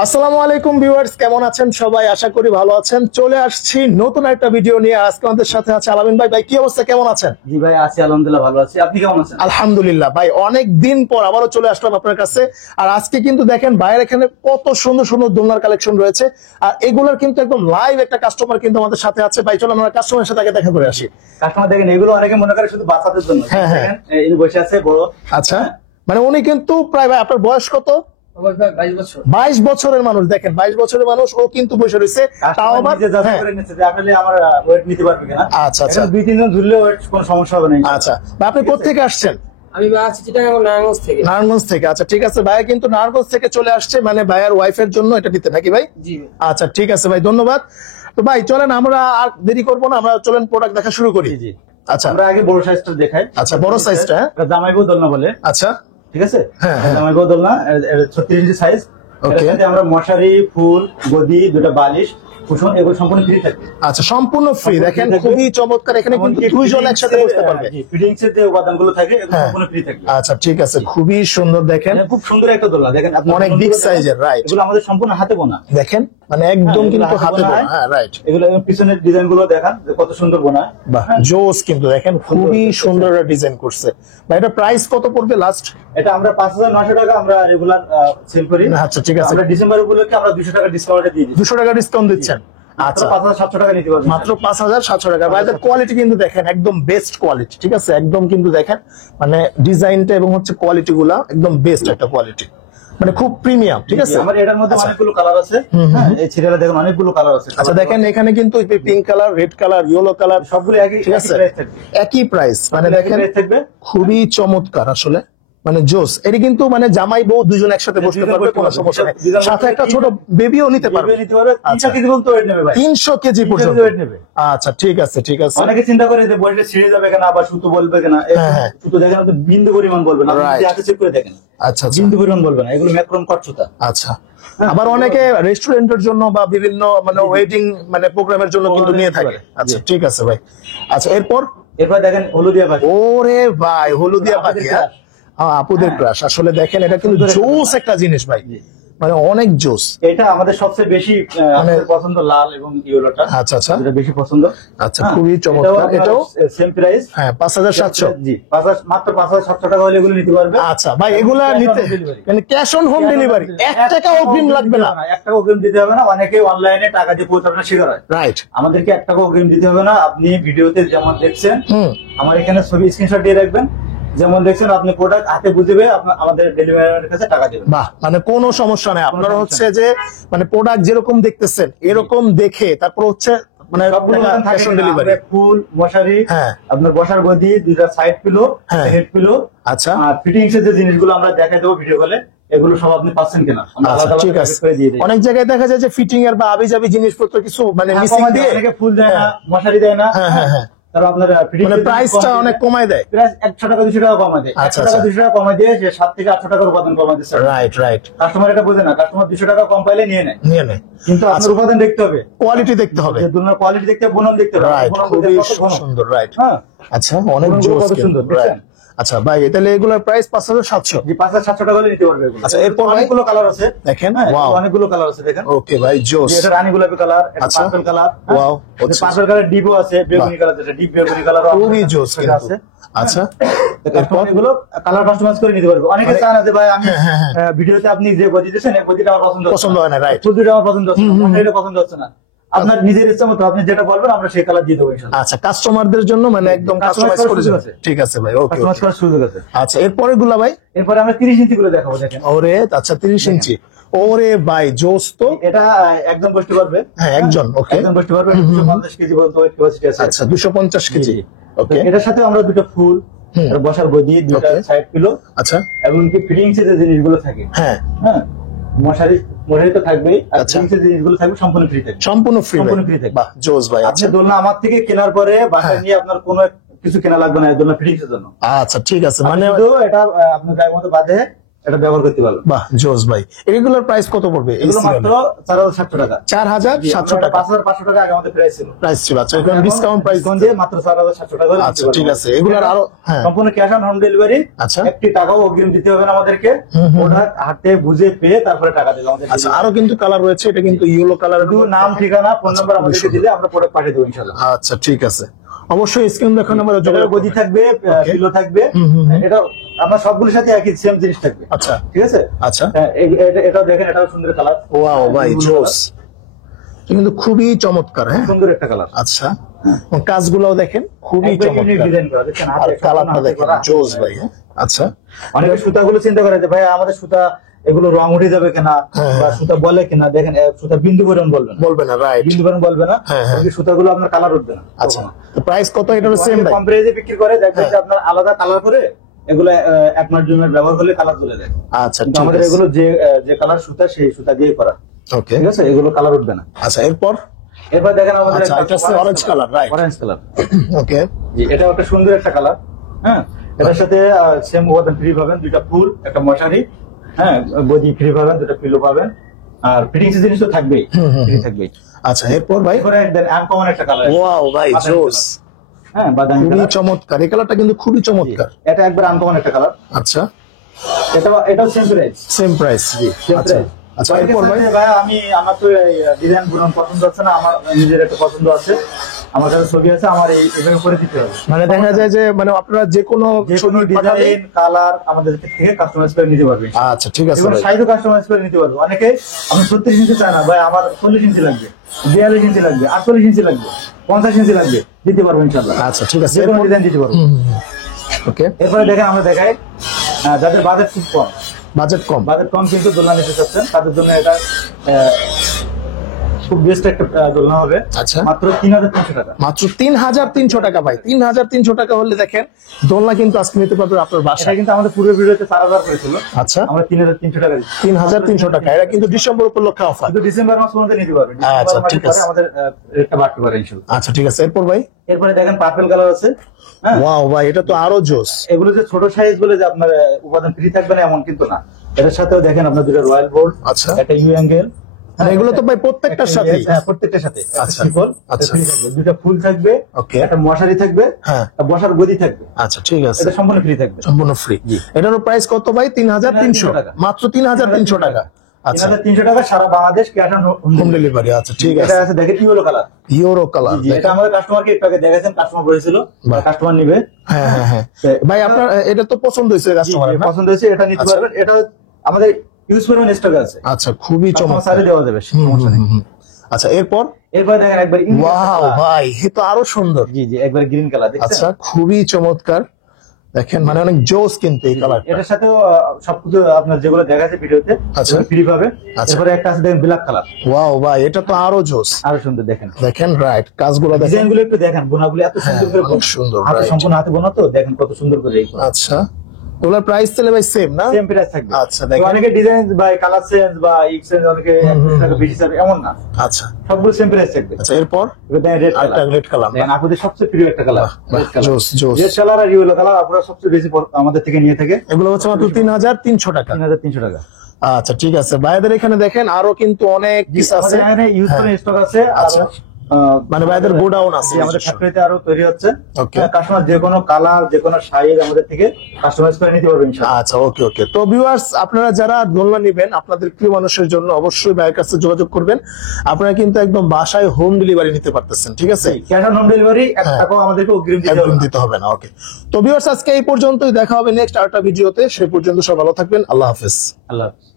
আসসালামু আলাইকুম ভিউয়ার্স, কেমন আছেন সবাই? আশা করি ভালো আছেন। চলে আসছি নতুন একটা ভিডিও নিয়ে। আজকে আমাদের সাথে আছে আলামিন ভাই। ভাই কি অবস্থা, কেমন আছেন? জি ভাই, আছি আলহামদুলিল্লাহ, ভালো আছি। আপনি কেমন আছেন? আলহামদুলিল্লাহ ভাই, অনেক দিন পর আবারও চলে আসলাম আপনার কাছে। আর আজকে কিন্তু দেখেন ভাইয়ের এখানে কত সুন্দর সুন্দর দোলনার কালেকশন রয়েছে। আর এগুলোর কিন্তু একদম লাইভ একটা কাস্টমার কিন্তু আমাদের সাথে আছে। ভাই চলো আমরা কাস্টমারের সাথে আগে দেখা করে আসি। কাস্টমার দেখেন, এগুলো অনেকে মনে করে শুধু বাচ্চাদের জন্য। হ্যাঁ, হ্যাঁ। দেখেন, এই বসে আছে বড়। আচ্ছা, মানে উনি কিন্তু প্রায়, ভাই আপনার বয়স কত? 22 বছরের মানুষ। দেখেন 22 বছরের মানুষ, ও কিন্তু বসে রয়েছে। তাও আবার যাচাই করে নিচ্ছে যে আসলে আমার ওয়েট নিতে পারবে কিনা। আচ্ছা আচ্ছা, দুই তিনজন ঝুললে ওয়েট কোনো সমস্যা হবে না। আচ্ছা ভাই, আপনি কোথা থেকে আসছেন? আমি আছি চিটাগাং নারায়ণগঞ্জ থেকে। নারায়ণগঞ্জ থেকে, আচ্ছা ঠিক আছে। ভাই কিন্তু নারায়ণগঞ্জ থেকে চলে আসছে, মানে ভাইয়ার ওয়াইফের জন্য এটা নিতে, নাকি ভাই? জি আচ্ছা ঠিক আছে ভাই, ধন্যবাদ। তো ভাই চলেন, আমরা আর দেরি করবো না, আমরা চলেন প্রোডাক্ট দেখা শুরু করি। জি। আচ্ছা, আমরা আগে বড় সাইজটা দেখাই। আচ্ছা বড় সাইজটা। জামাইবু দোলনা বলে। আচ্ছা ঠিক আছে, হ্যাঁ, হ্যাঁ। জামাইবু দোলনা 36 ইঞ্চি সাইজ। Okay. এর সাথে আমরা মশারি, ফুল, গদি, দুটো বালিশ, কুশন এগুলো সম্পূর্ণ ফ্রি থাকবে। আচ্ছা, সম্পূর্ণ ফ্রি। সম্পূর্ণ দেখেন free থাকবে। খুবই চমৎকার, এখানে কিন্তু দুইজন একসাথে বসতে পারবে। ফিটিংস এর যে উপাদানগুলো থাকে এগুলো হ্যাঁ। সম্পূর্ণ ফ্রি থাকবে। আচ্ছা ঠিক আছে, খুবই সুন্দর। দেখেন খুব সুন্দর একটা দোলনা, দেখেন আপনি অনেক বিগ সাইজের, রাইট। এগুলো আমাদের সম্পূর্ণ হাতে বোনা। দেখেন মানে একদম হ্যাঁ, কিন্তু এগুলো হাতে বোনা। বোনা। হ্যাঁ রাইট। এগুলো পিছনের ডিজাইন গুলো দেখান যে কত সুন্দর বোনা। বাহ, জোস কিন্তু দেখেন, খুবই সুন্দর ডিজাইন করছে। ভাই এটা প্রাইস কত পড়বে লাস্ট? এটা আমরা 5,900 টাকা আমরা রেগুলার সেল করি। আচ্ছা ঠিক আছে, আমরা ডিসেম্বর উপলক্ষে আমরা 200 টাকা ডিসকাউন্টে দিয়ে দিই। 200 টাকা ডিসকাউন্ট দিচ্ছেন। আচ্ছা, 5,700 টাকা নিতে পারবেন। মাত্র 5,700 টাকা। ভাইদের কোয়ালিটি কিন্তু দেখেন একদম বেস্ট কোয়ালিটি, ঠিক আছে? একদম কিন্তু দেখেন মানে ডিজাইনটা এবং হচ্ছে কোয়ালিটি গুলা একদম বেস্ট একটা কোয়ালিটি, মানে খুব প্রিমিয়াম, ঠিক আছে? আমার এটার মধ্যে আচ্ছা। অনেকগুলো কালার আছে। হ্যাঁ, এই সিরিয়ালে দেখুন অনেকগুলো কালার আছে। আচ্ছা দেখেন এখানে কিন্তু pink colour, red colour, yellow colour সবগুলো একই ঠিক আছে, প্রাইস থাকবে। একই প্রাইস। মানে একই দেখেন price থাকবে। খুবই চমৎকার আসলে, মানে জোস। এটি কিন্তু মানে জামাই বউ দুজন একসাথে বসতে পারবে, কোনো সমস্যা নেই। সাথে একটা ছোট বেবিও নিতে পারবে। বেবি নিতে পারবে। 300 কেজি পর্যন্ত ওয়েট নেবে ভাই। 300 কেজি 300 পর্যন্ত ওয়েট নেবে। আচ্ছা ঠিক আছে, ঠিক আছে। অনেকে চিন্তা করে যে বডিটা ছিঁড়ে যাবে কেন, আবার সুতো বলবে কেন। হ্যাঁ, হ্যাঁ। সুতো দেখেন তো বিন্দু পরিমাণ বলবে না, Right. আপনি হাতে চেক করে দেখেন। আচ্ছা আচ্ছা, বিন্দু পরিমাণ বলবে না, এগুলো ম্যাক্রন কট সুতা। আচ্ছা। আবার অনেকে রেস্টুরেন্টের জন্য বা বিভিন্ন মানে ওয়েডিং মানে প্রোগ্রামের জন্য কিন্তু নিয়ে থাকে। আচ্ছা ঠিক আছে ভাই। আচ্ছা এরপর এরপর দেখেন হলুদিয়া পাখি। ওরে ভাই, হলুদিয়া পাখি। হ্যাঁ আপুদের ক্রাশ। আসলে দেখেন এটা কিন্তু জোস একটা জিনিস ভাই, মানে অনেক জোস। এটা আমাদের সবচেয়ে বেশি আমাদের পছন্দ লাল এবং ইয়েলোটা। আচ্ছা আচ্ছা, এটা বেশি পছন্দ। আচ্ছা খুবই চমৎকার। এটাও সেম প্রাইস। হ্যাঁ 5,700। জি, মাত্র 5,700 টাকা হলে এগুলো নিতে পারবে। আচ্ছা ভাই, এগুলা নিতে মানে ক্যাশ অন হোম ডেলিভারি, 1 টাকা অগ্রিম লাগবে না। 1 টাকা অগ্রিম দিতে হবে না। অনেকে অনলাইনে টাকা দিয়ে পৌঁছানো শিকার হয়। রাইট। আমাদেরকে 1 টাকা অগ্রিম দিতে হবে না। আপনি ভিডিওতে যেমন দেখছেন, হুম, আমার এখানে ছবি স্ক্রিনশট দিয়ে রাখবেন। যেমন দেখছেন আপনি প্রোডাক্ট হাতে বুঝবে, আমাদের ডেলিভারির কাছে টাকা দেবেন। বাহ, মানে কোনো সমস্যা নেই। আপনারা হচ্ছে যে মানে প্রোডাক্ট যেরকম দেখতেছেন এরকম দেখে তারপর হচ্ছে মানে সবগুলো উপাদান থাকে ক্যাশ অন না। ডেলিভারি। আমাদের ফুল, মশারি, হ্যাঁ। আপনার বসার গদি, দুইটা সাইড পিলো, হ্যাঁ। হেড পিলো, আচ্ছা আর ফিটিংস এর যে জিনিসগুলো আমরা দেখাই দেবো ভিডিও কলে, এগুলো সব আপনি পাচ্ছেন কিনা আমরা আচ্ছা আলাদা ঠিক আলাদা আছে। packet করে দিয়ে দিই। অনেক জায়গায় দেখা যায় যে ফিটিং এর বা আবিজাবি জিনিসপত্র কিছু মানে মিসিং দিয়ে অনেকে ফুল দেয় না, মশারি দেয় না। হ্যাঁ হ্যাঁ হ্যাঁ, তারপর আপনার মানে প্রাইসটা অনেক কমায় দেয়। প্রাইস 100 টাকা 200 টাকা কমায় দেয়। আচ্ছা, 100 টাকা আচ্ছা। 200 টাকা কমায় দিয়ে সে 7 থেকে 800 টাকার উপাদান কমায় দিচ্ছে। রাইট রাইট, কাস্টমার এটা বোঝে না, কাস্টমার 200 টাকা কম পাইলে নিয়ে নেয়। নিয়ে নেয়। কিন্তু আপনার উপাদান দেখতে হবে, কোয়ালিটি দেখতে হবে। যে দুনার কোয়ালিটি দেখতে হবে, বুনন দেখতে হবে। রাইট, বুনন খুবই কত ঘন। সুন্দর। রাইট। হ্যাঁ, আচ্ছা অনেক বুননগুলো জোস কত কিন্তু। সুন্দর, রাইট। দেখছেন? আচ্ছা ভাই, তাহলে এগুলোর প্রাইস 5,700। জি, 5,700 টাকা হলে নিতে পারবে এগুলো। আচ্ছা, এরপর ভাই? অনেকগুলো কালার আছে দেখেন, হ্যাঁ, wow. অনেকগুলো কালার আছে দেখেন। ওকে ভাই, জোস। যে এটা রানী গোলাপি কালার, এটা আচ্ছা। Purple colour. Wow, আচ্ছা। পার্পল কালার ডিপও আছে, বেগুনি কালার, যেটা ডিপ বেগুনি কালার খুবই জোস কিন্তু। আছে। আচ্ছা কাস্টমার এগুলো কালার কাস্টমাইজ করে নিতে পারবে। অনেকে চান যে ভাই আমি ভিডিওতে আপনি যে গদি দিয়েছেন এই গদিটা আমার পছন্দ হয় না, রাইট। ফুলটা আমার পছন্দ হচ্ছে না, মশারিটা পছন্দ হচ্ছে না। আপনার নিজের ইচ্ছা মতো আপনি যেটা বলবেন আমরা সেই কালার দিয়ে দেবো ইনশাআল্লাহ। আচ্ছা, কাস্টমারদের জন্য মানে একদম কাস্টমাইজ করে সুযোগ দেবেন। আছে। ঠিক আছে ভাই, ওকে। কাস্টমাইজ করার সুযোগ আছে। আচ্ছা এরপরে গুলা ভাই? এরপরে আমরা 30 ইঞ্চি গুলো দেখাবো দেখেন। ওরে আচ্ছা, 30 ইঞ্চি। ওরে ভাই জোস তো। এটা একদম বসতে পারবে। হ্যাঁ একজন, ওকে। একদম বসতে পারবে। 250 কেজি পর্যন্ত ওয়েট ক্যাপাসিটি আছে। আচ্ছা 250 কেজি, ওকে। এটার সাথে আমরা দুটো ফুল, আর বসার গদি, দুটো Okay. সাইড পিলো, আচ্ছা এবং কি ফিটিংস এর যে জিনিসগুলো থাকে, হ্যাঁ, হ্যাঁ, মশারি তো থাকবেই, আর আচ্ছা। ফিটিংস এর জিনিসগুলো থাকবে সম্পূর্ণ ফ্রি থাকবে। সম্পূর্ণ ফ্রি। সম্পূর্ণ free থাকবে। বাহ জোস ভাই। আপনি আচ্ছা দোলনা আমার থেকে কেনার পরে বাসায় হ্যাঁ। নিয়ে আপনার কোনো কিছু কেনা লাগবে না, এই দোলনা ফিটিংস এর জন্য। আচ্ছা ঠিক আছে, মানে মানে শুধু এটা আপনার গায়ের মতো বাঁধে এটা ব্যবহার করতে পারবেন। বাহ জোস ভাই, এগুলোর প্রাইস কত পড়বে? এগুলো মাত্র 4700 টাকা। 4700 টাকা 5500 টাকা আগে আমাদের প্রাইস ছিল। প্রাইস ছিল। আচ্ছা, এখন ডিসকাউন্ট প্রাইস দিয়ে মাত্র 4700 টাকা করে আচ্ছা ঠিক আছে। এগুলোর আরো হ্যাঁ সম্পূর্ণ ক্যাশ অন হোম ডেলিভারি। আচ্ছা। একটি টাকাও অগ্রিম দিতে হবে না আমাদেরকে, ওটা হাতে বুঝে পেয়ে তারপরে টাকা দিলে আমাদের। আচ্ছা, আরো কিন্তু কালার রয়েছে, এটা কিন্তু ইয়েলো কালারের। শুধু নাম, ঠিকানা, ফোন নাম্বার আমাদেরকে দিলে আমরা প্রোডাক্ট পাঠিয়ে দেবো ইনশাআল্লাহ। আচ্ছা ঠিক আছে, অবশ্যই স্ক্রিন দেখানো নাম্বারে এটার যোগাযোগ গদি থাকবে, পিলো থাকবে, এটা আমার সবগুলোর সাথে একই সেম জিনিস থাকবে। আচ্ছা ঠিক আছে। আচ্ছা, এটা দেখেন, এটাও সুন্দর কালার। ওয়াও ভাই জোস, কিন্তু খুবই চমৎকার। হ্যাঁ সুন্দর একটা কালার। আচ্ছা, এবং কাজগুলোও দেখেন খুবই চমৎকার, ডিজাইন করা, দেখেন আর হাতে কালারটা দেখেন জোস ভাই। হ্যাঁ আচ্ছা, অনেকে সুতাগুলো চিন্তা করে যে ভাই আমাদের সুতা এগুলো রং উঠে যাবে কিনা, বা সুতা বলে কিনা। দেখেন সুতা বিন্দু পরিমাণ বলবে না, বলবে না, রাইট, বিন্দু পরিমাণ বলবে না। হ্যাঁ, হ্যাঁ। সুতাগুলো আপনার কালার উঠবে না। আচ্ছা, তো প্রাইস কত? এটার সেম ভাই, কম প্রাইসে বিক্রি করে, দেখবেন যে আপনার আলাদা কালার করে এগুলো এক মাস জন্য ব্যবহার করলে কালার চলে যায়। আচ্ছা কিন্তু ঠিক আমাদের আছে, এগুলো যে কালার সুতা সেই সুতা দিয়ে করা। ওকে ঠিক আছে, এগুলো কালার উঠবে না। আচ্ছা, এরপর এরপর দেখেন আমাদের আচ্ছা, এটা হচ্ছে orange colour, right, orange colour. Okay, জি, এটা একটা সুন্দর একটা কালার। হ্যাঁ, এটার সাথে সেম উপাদান ফ্রি পাবেন, দুইটা ফুল, একটা মশারি, হ্যাঁ, গদি ফ্রি পাবেন, দুটো পিলো পাবেন, আর ফিটিংস জিনিস তো থাকবেই, ফ্রি থাকবেই। আচ্ছা এরপর ভাই, এরপরে আনকমন একটা কালার। ওয়াও ভাই জোস, হ্যাঁ, বাদামি খুবই কালার। চমৎকার, এই কালারটা কিন্তু খুবই চমৎকার। এটা একবার আনকমন একটা কালার। আচ্ছা, এটাও same price. Same price. Same আচ্ছা প্রাইস। আচ্ছা, এরপর ভাই, ভাই আমার তো ডিজাইন গুলো পছন্দ হচ্ছে না, আমার নিজের একটা পছন্দ আছে, আমার কাছে ছবি আছে, আমার এইভাবে করে দিতে হবে। মানে দেখা যায় যে মানে আপনারা যে কোনো যে কোনো ছবি পাঠালে, ডিজাইন, কালার আমাদের থেকে কাস্টমাইজ করে নিতে পারবে। আচ্ছা ঠিক আছে এগুলো ভাই, সাইজও কাস্টমাইজ করে নিতে পারবো। অনেকে আমি 36 ইঞ্চি চাই না ভাই, আমার 40 ইঞ্চি লাগবে, 42 ইঞ্চি লাগবে, 48 ইঞ্চি লাগবে, 50 ইঞ্চি লাগবে, দিতে পারবো ইনশাআল্লাহ। আচ্ছা ঠিক আছে, যে কোনো এরপর ডিজাইন দিতে পারবো। ওকে, এরপরে দেখেন, আমরা দেখাই যাদের বাজেট খুব কম, বাজেট কম, কিন্তু দোলনা নিতে চাচ্ছেন, তাদের জন্য এটা খুব বেস্ট একটা দোলনা হবে। আচ্ছা, মাত্র 3300 টাকা। মাত্র 3300 টাকা ভাই, 3300 টাকা হলে দেখেন দোলনা কিন্তু আজকে নিতে পারবেন আপনার এটা বাসায়। কিন্তু আমাদের পূর্ব ভিডিওতে 4000 করেছিল, আচ্ছা, আমরা 3300 টাকা দিচ্ছি। 3300 টাকা, এটা কিন্তু ডিসেম্বর উপলক্ষে অফার। কিন্তু ডিসেম্বর মাস পর্যন্ত নিতে পারবেন। আচ্ছা, ডিসেম্বর মাসের ঠিক আছে। পরে আমাদের রেটটা বাড়তে পারে ইনশাআল্লাহ। আচ্ছা ঠিক আছে, এরপর ভাই, এরপরে দেখেন পার্পল কালার আছে। হ্যাঁ, ওয়াও ভাই, এটা তো আরো জোস। এগুলো যে ছোট সাইজ বলে যে আপনার উপাদান ফ্রি থাকবে না এমন কিন্তু না। এটার সাথেও দেখেন আপনার দুটো রয়্যাল বোর্ড, আচ্ছা, একটা ইউ অ্যাঙ্গেল, মানে এগুলো তো ভাই প্রত্যেকটার সাথে, হ্যাঁ, প্রত্যেকটার সাথে আচ্ছা, শিকল, আচ্ছা। free থাকবে, দুটো ফুল থাকবে, ওকে, একটা মশারি থাকবে, হ্যাঁ, একটা বসার গদি থাকবে। আচ্ছা ঠিক আছে, এটা সম্পূর্ণ ফ্রি থাকবে। সম্পূর্ণ ফ্রি। এটারও প্রাইস কত ভাই? 3300 টাকা। মাত্র 3300 টাকা। আচ্ছা, 3300 টাকা সারা Bangladesh cash on home home delivery. আচ্ছা ঠিক এটা আছে, আছে দেখেন ইয়েলো কালার। ইউরো কালার, এটা আমাদের কাস্টমারকে একটু আগে দেখাচ্ছেন, কাস্টমার বলেছিল বাহ। কাস্টমার নিবে। হ্যাঁ হ্যাঁ হ্যাঁ ভাই, আপনার এটা তো পছন্দ হয়েছে কাস্টমারের, না? পছন্দ হয়েছে, এটা নিতে আচ্ছা। পারবেন। এটা আমাদের ইউজ পরিমাণ স্টক আছে, আচ্ছা, খুবই চমৎকার। সারে দেওয়া যাবে, সমস্যা নেই। আচ্ছা এরপর, এরপর দেখেন একবার ওয়াও ভাই, এ তো আরো সুন্দর। জি জি, একবার গ্রিন কালার দেখছেন। আচ্ছা, খুবই চমৎকার, দেখেন মানে অনেক জোস কিন্তু এই কালার। এটার সাথেও সবকিছু আপনার যেগুলো দেখাচ্ছে ভিডিওতে আচ্ছা। ফ্রি পাবে। আচ্ছা। এরপরে একটা আছে দেখেন ব্ল্যাক কালার, ওয়াও ভাই, এটা তো আরো জোস। আরো সুন্দর। দেখেন দেখেন, রাইট, কাজগুলো দেখেন, ডিজাইন গুলো একটু দেখেন, বোনাগুলো এত সুন্দর করে অনেক সুন্দর, হাতে right. সম্পূর্ণ হাতে বোনা তো, দেখেন কত সুন্দর করে এই করা। আচ্ছা, ওগুলোর প্রাইস তাহলে ভাই সেম না? সেম প্রাইস থাকবে। আচ্ছা, তো দেখেন, অনেকে ডিজাইন বা কালার চেঞ্জ বা এক্সচেঞ্জ অনেকে 1 টাকা বেশি চাবে এমন না, আচ্ছা সবগুলো সেম প্রাইস থাকবে। আচ্ছা, এরপর এবার দেখেন রেড আরেকটা কালার, রেড কালার, দেখেন আপনাদের সবচেয়ে প্রিয় একটা কালার, রেড কালার। জোস জোস। রেড কালার আর ইয়েলো কালার আপনারা সবচেয়ে বেশি আমাদের থেকে নিয়ে থাকে। এগুলো হচ্ছে মাত্র 3300 টাকা। 3300 টাকা। আচ্ছা ঠিক আছে, ভাইদের এখানে দেখেন আরো কিন্তু অনেক কিছু আছে, আমাদের এখানে ইউজ করে স্টক আছে। আর আচ্ছা, মানে ভাইদের গোডাউন আছে আমাদের নিজস্ব। ফ্যাক্টরিতে আরো তৈরি হচ্ছে। Okay. কাস্টমার যে কোনো কালার, যে কোনো সাইজ আমাদের থেকে কাস্টমাইজ করে নিতে পারবেন ইনশাআল্লাহ। আচ্ছা ওকে ওকে। তো ভিউয়ার্স, আপনারা যারা দোলনা নেবেন আপনাদের প্রিয় মানুষের জন্য অবশ্যই ভাইয়ের কাছে যোগাযোগ করবেন। আপনারা কিন্তু একদম বাসায় হোম ডেলিভারি নিতে পারতেছেন, ঠিক আছে? ক্যাশ অন হোম ডেলিভারি, 1 হ্যাঁ। টাকাও আমাদেরকে অগ্রিম দিতে হবে একদম না। দিতে হবে না। ওকে, তো ভিউয়ার্স আজকে এই পর্যন্তই, দেখা হবে নেক্সট আরেকটা ভিডিওতে। সেই পর্যন্ত সব ভালো থাকবেন, আল্লাহ হাফেজ। আল্লাহ হাফেজ।